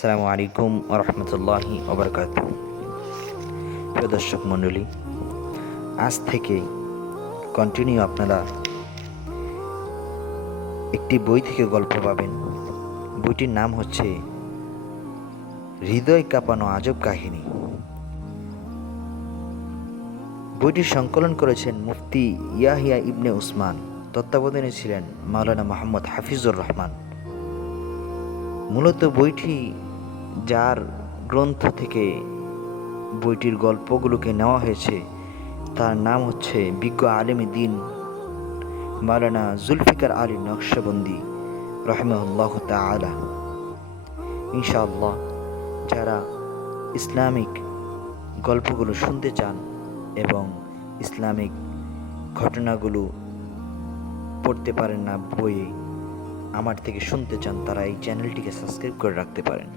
আসসালামু আলাইকুম রহমতুল্লাহি ওবরকাতুহ। প্রিয় দর্শক মণ্ডলী, আজ থেকে কন্টিনিউ আপনারা একটি বই থেকে গল্প পাবেন। বইটির নাম হচ্ছে হৃদয় কাঁপানো আজব কাহিনী। বইটির সংকলন করেছেন মুফতি ইয়াহিয়া ইবনে উসমান, তত্ত্বাবধানে ছিলেন মাওলানা মোহাম্মদ হাফিজুর রহমান। মূলত বইটি যার গ্রন্থ থেকে বইটির গল্পগুলোকে নেওয়া হয়েছে তার নাম হচ্ছে বিজ্ঞ আলেম দ্বীন মাওলানা জুলফিকার আলী নকশবন্দি রহমাহুল্লাহ তাআলা। ইনশাআল্লাহ যারা ইসলামিক গল্পগুলো শুনতে চান এবং ইসলামিক ঘটনাগুলো পড়তে পারেন না বইয়ে, আমার থেকে শুনতে চান, তারা এই চ্যানেলটিকে সাবস্ক্রাইব করে রাখতে পারেন।